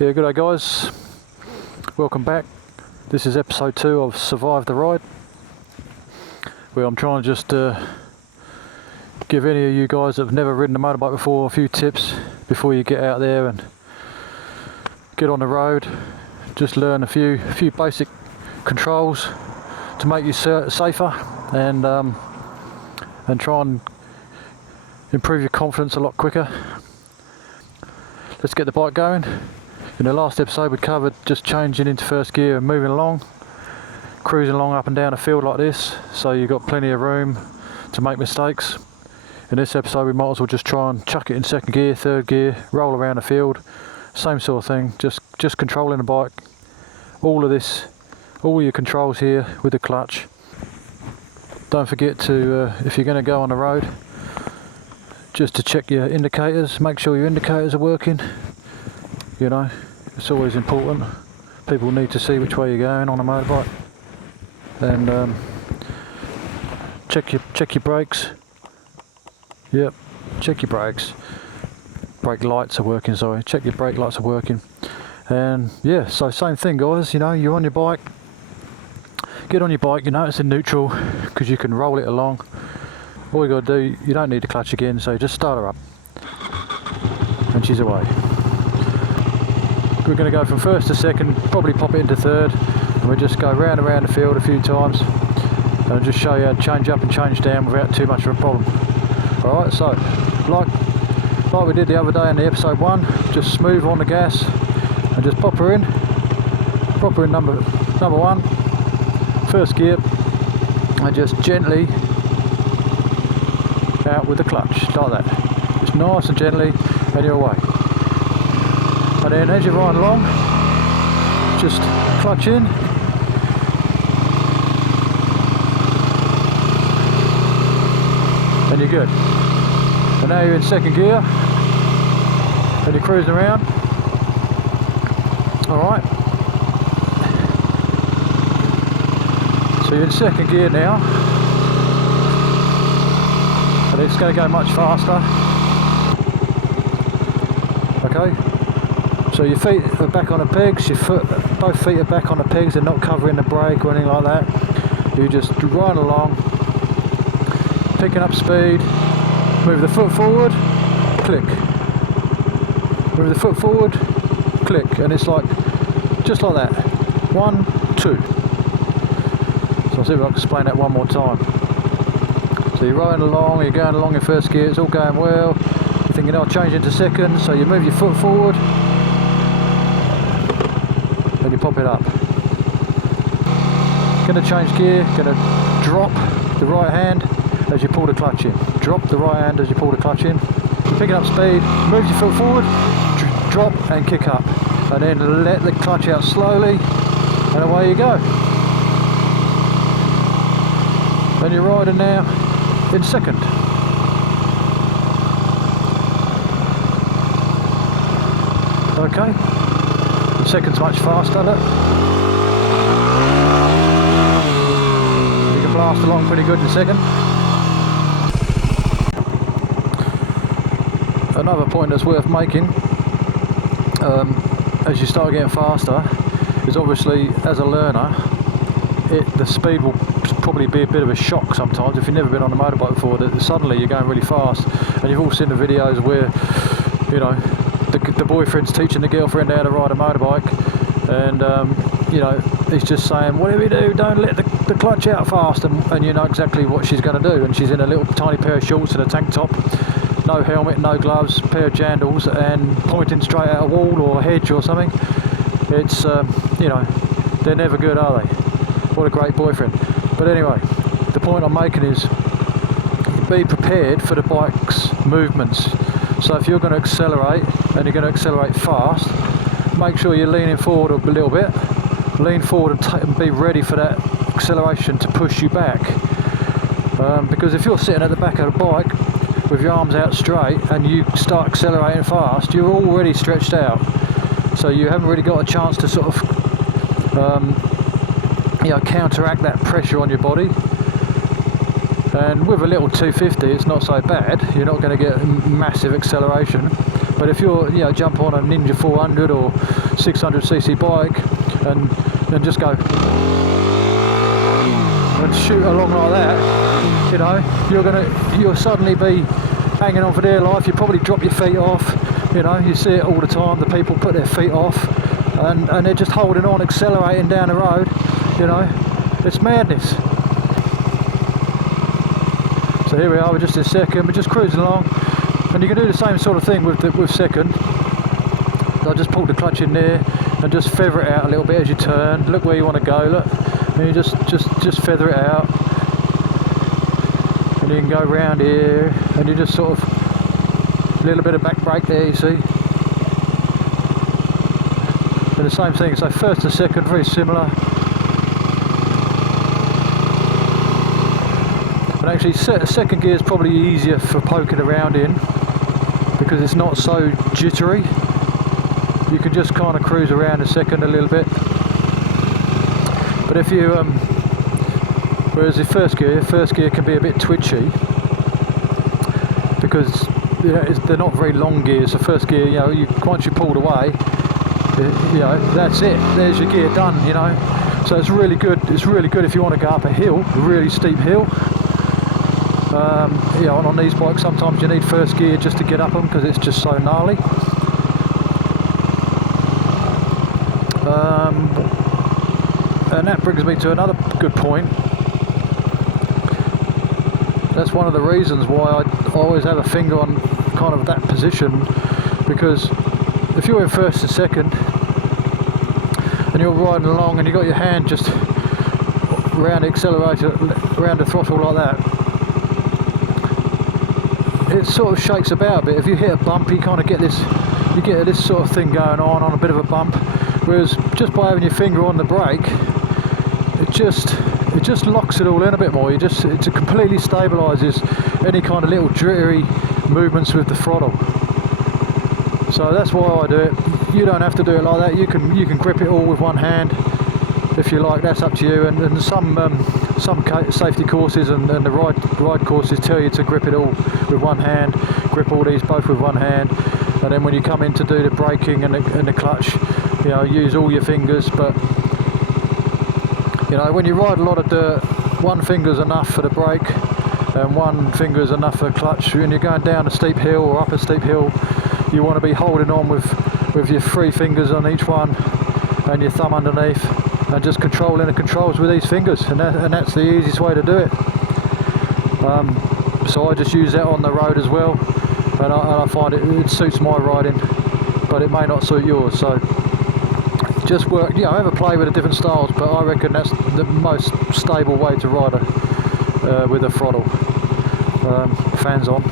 Yeah, good day guys, welcome back. This is episode 2 of Survive the Ride, where I'm trying to just give any of you guys that have never ridden a motorbike before a few tips before you get out there and get on the road. Just learn a few basic controls to make you safer and try and improve your confidence a lot quicker. Let's get the bike going. In the last episode we covered just changing into first gear and moving along, cruising along up and down a field like this, so you've got plenty of room to make mistakes. In this episode we might as well just try and chuck it in second gear, third gear, roll around the field, same sort of thing, just controlling the bike. All your controls here with the clutch. Don't forget to, if you're going to go on the road, just to check your indicators, make sure your indicators are working. You know, it's always important. People need to see which way you're going on a motorbike. And check your brakes. Yep, check your brakes. Brake lights are working, sorry. Check your brake lights are working. And yeah, so same thing guys, you know, you're on your bike. Get on your bike, you know it's in neutral because you can roll it along. All you got to do, you don't need the clutch again, so just start her up. And she's away. We're going to go from first to second, probably pop it into third, and we'll just go round and round the field a few times and just show you how to change up and change down without too much of a problem. Alright, so like we did the other day in the episode 1, just smooth on the gas and just pop her in number 1, first gear, and just gently out with the clutch, like that. Just nice and gently, and you're away. And then as you're riding along, just clutch in, and you're good. And now you're in second gear, and you're cruising around. Alright. So you're in second gear now, and it's going to go much faster. Okay. So your feet are back on the pegs, both feet are back on the pegs, they're not covering the brake or anything like that. You just ride along, picking up speed, move the foot forward, click. Move the foot forward, click, and it's like, just like that. 1, 2. So I'll see if I can explain that one more time. So you're riding along, you're going along in first gear, it's all going well. You're thinking, I'll change into second, so you move your foot forward, and you pop it up. Going to change gear, going to drop the right hand as you pull the clutch in. Drop the right hand as you pull the clutch in. You're picking up speed, move your foot forward, drop and kick up. And then let the clutch out slowly, and away you go. And you're riding now in second. Okay. The second's much faster, look. You can blast along pretty good in second. Another point that's worth making, as you start getting faster, is obviously as a learner, the speed will probably be a bit of a shock sometimes if you've never been on a motorbike before, that suddenly you're going really fast. And you've all seen the videos where, you know, the boyfriend's teaching the girlfriend how to ride a motorbike, and you know, he's just saying, whatever you do, don't let the clutch out fast, and you know exactly what she's going to do, and she's in a little tiny pair of shorts and a tank top, no helmet, no gloves, pair of jandals, and pointing straight at a wall or a hedge or something. It's you know, they're never good, are they? What a great boyfriend. But anyway, the point I'm making is, be prepared for the bike's movements. So if you're going to accelerate, and you're going to accelerate fast, make sure you're leaning forward a little bit. Lean forward and be ready for that acceleration to push you back. Because if you're sitting at the back of the bike with your arms out straight and you start accelerating fast, you're already stretched out. So you haven't really got a chance to sort of you know, counteract that pressure on your body. And with a little 250, it's not so bad. You're not going to get massive acceleration. But if you're, you know, jump on a Ninja 400 or 600cc bike and just go and shoot along like that, you know, you'll suddenly be hanging on for dear life. You probably drop your feet off. You know, you see it all the time. The people put their feet off, and they're just holding on, accelerating down the road. You know, it's madness. So here we are. We're just in second. We're just cruising along, and you can do the same sort of thing with second. So I just pull the clutch in there and just feather it out a little bit as you turn. Look where you want to go. Look, and you just feather it out. And you can go round here, and you just sort of a little bit of back brake there, you see. And the same thing, so first and second, very similar. And actually, second gear is probably easier for poking around in because it's not so jittery. You can just kind of cruise around in second a little bit. But if you whereas the first gear can be a bit twitchy because, you know, they're not very long gears. The first gear, you know, once you pulled away, you know, that's it. There's your gear done. You know, so it's really good. It's really good if you want to go up a hill, a really steep hill. You know, and on these bikes, sometimes you need first gear just to get up them because it's just so gnarly. And that brings me to another good point. That's one of the reasons why I always have a finger on kind of that position, because if you're in first and second and you're riding along and you've got your hand just around the accelerator, around the throttle like that, it sort of shakes about a bit. If you hit a bump, you kind of get this sort of thing going on a bit of a bump, whereas just by having your finger on the brake, it just locks it all in a bit more. It completely stabilises any kind of little jittery movements with the throttle. So that's why I do it. You don't have to do it like that. You can grip it all with one hand if you like. That's up to you. And some safety courses and the ride courses tell you to grip it all with one hand. Grip all these both with one hand, and then when you come in to do the braking and the clutch, you know, use all your fingers. But you know, when you ride a lot of dirt, one finger's enough for the brake and one finger's enough for the clutch. When you're going down a steep hill or up a steep hill, you want to be holding on with your 3 fingers on each one and your thumb underneath, and just controlling the controls with these fingers, and that's the easiest way to do it. So I just use that on the road as well, and I find it suits my riding, but it may not suit yours. So just work, you know, have a play with the different styles, but I reckon that's the most stable way to ride with a throttle. Fans on.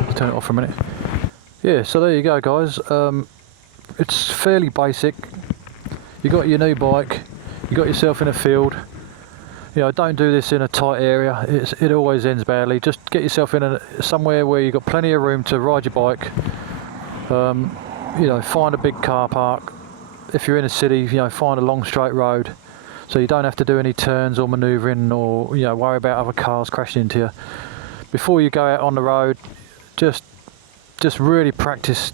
Let's turn it off for a minute. Yeah, so there you go, guys. It's fairly basic. You got your new bike, you got yourself in a field. You know, don't do this in a tight area. It always ends badly. Just get yourself in somewhere where you've got plenty of room to ride your bike. You know, find a big car park. If you're in a city, you know, find a long straight road, so you don't have to do any turns or manoeuvring, or, you know, worry about other cars crashing into you. Before you go out on the road, just really practice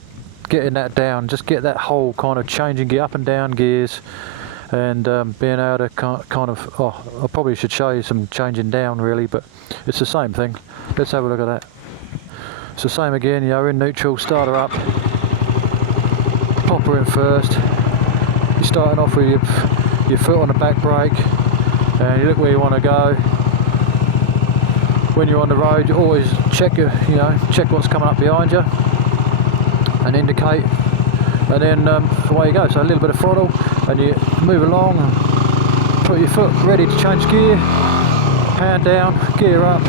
getting that down. Just get that whole kind of changing gear, up and down gears, and being able to kind of, I probably should show you some changing down really, but it's the same thing. Let's have a look at that. It's the same again. You know, in neutral, start her up, pop her in first. You're starting off with your foot on the back brake, and you look where you want to go. When you're on the road, you always check what's coming up behind you and indicate, and then away you go. So a little bit of throttle, and you move along, put your foot ready to change gear, hand down, gear up,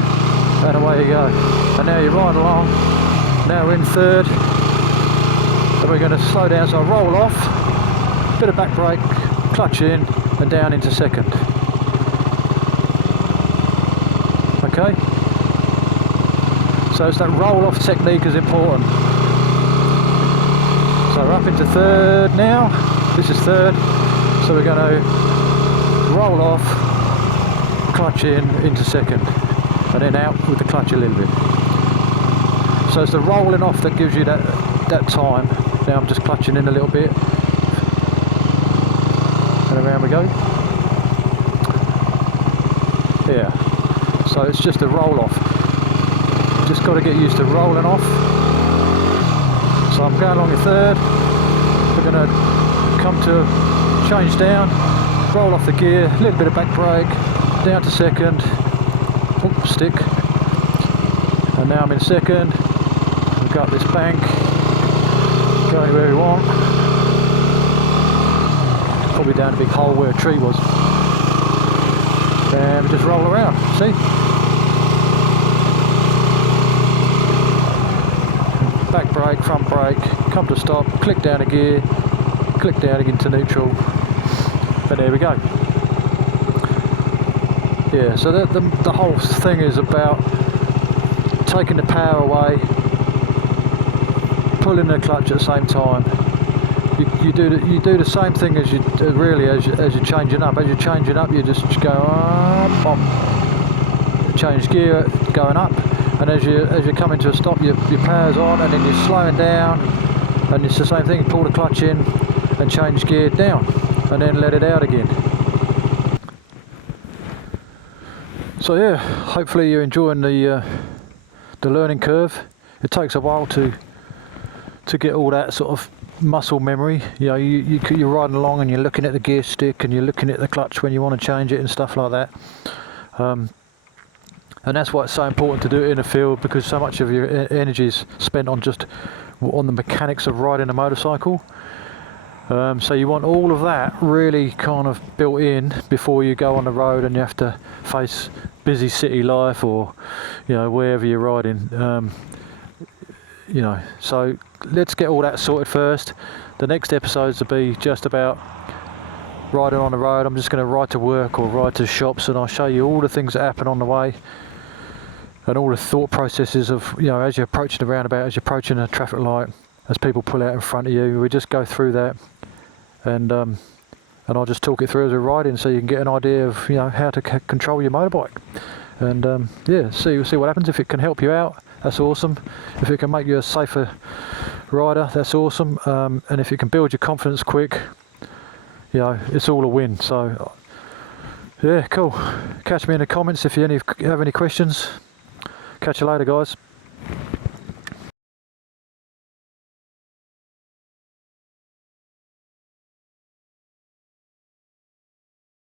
and away you go. And now you ride along. Now we're in third, and we're going to slow down, so I roll off, bit of back brake, clutch in, and down into second. Okay, so it's that roll off technique is important. So we're up into third now. This is third, so we're going to roll off, clutch in, into second, and then out with the clutch a little bit. So it's the rolling off that gives you that time. Now I'm just clutching in a little bit, and around we go. Yeah, so it's just a roll off. Just got to get used to rolling off. So I'm going along the third. We're going to come to change down, roll off the gear, a little bit of back brake, down to second, oops, stick, and now I'm in second. We've got this bank, going where we want, probably down a big hole where a tree was, and we just roll around, see? Back brake, front brake, come to stop, click down a gear, click down again to neutral, and there we go. Yeah, so the whole thing is about taking the power away, pulling the clutch at the same time. You do the same thing as you really as you're changing up. As you're changing up, you just go up, bump, change gear, going up. And as you're coming to a stop, your power's on, and then you're slowing down, and it's the same thing. Pull the clutch in and change gear down, and then let it out again. So yeah, hopefully you're enjoying the learning curve. It takes a while to get all that sort of muscle memory. You know, you're riding along and you're looking at the gear stick and you're looking at the clutch when you want to change it and stuff like that. And that's why it's so important to do it in the field, because so much of your energy is spent on the mechanics of riding a motorcycle. So you want all of that really kind of built in before you go on the road and you have to face busy city life, or wherever you're riding. So let's get all that sorted first. The next episodes will be just about riding on the road. I'm just going to ride to work or ride to shops, and I'll show you all the things that happen on the way, and all the thought processes of, as you're approaching the roundabout, as you're approaching a traffic light, as people pull out in front of you. We just go through that, and I'll just talk it through as we're riding, so you can get an idea of how to control your motorbike. And yeah, see what happens. If it can help you out, that's awesome. If it can make you a safer rider, that's awesome. And if it can build your confidence quick, it's all a win. So yeah, cool. Catch me in the comments if you have any questions. Catch you later, guys.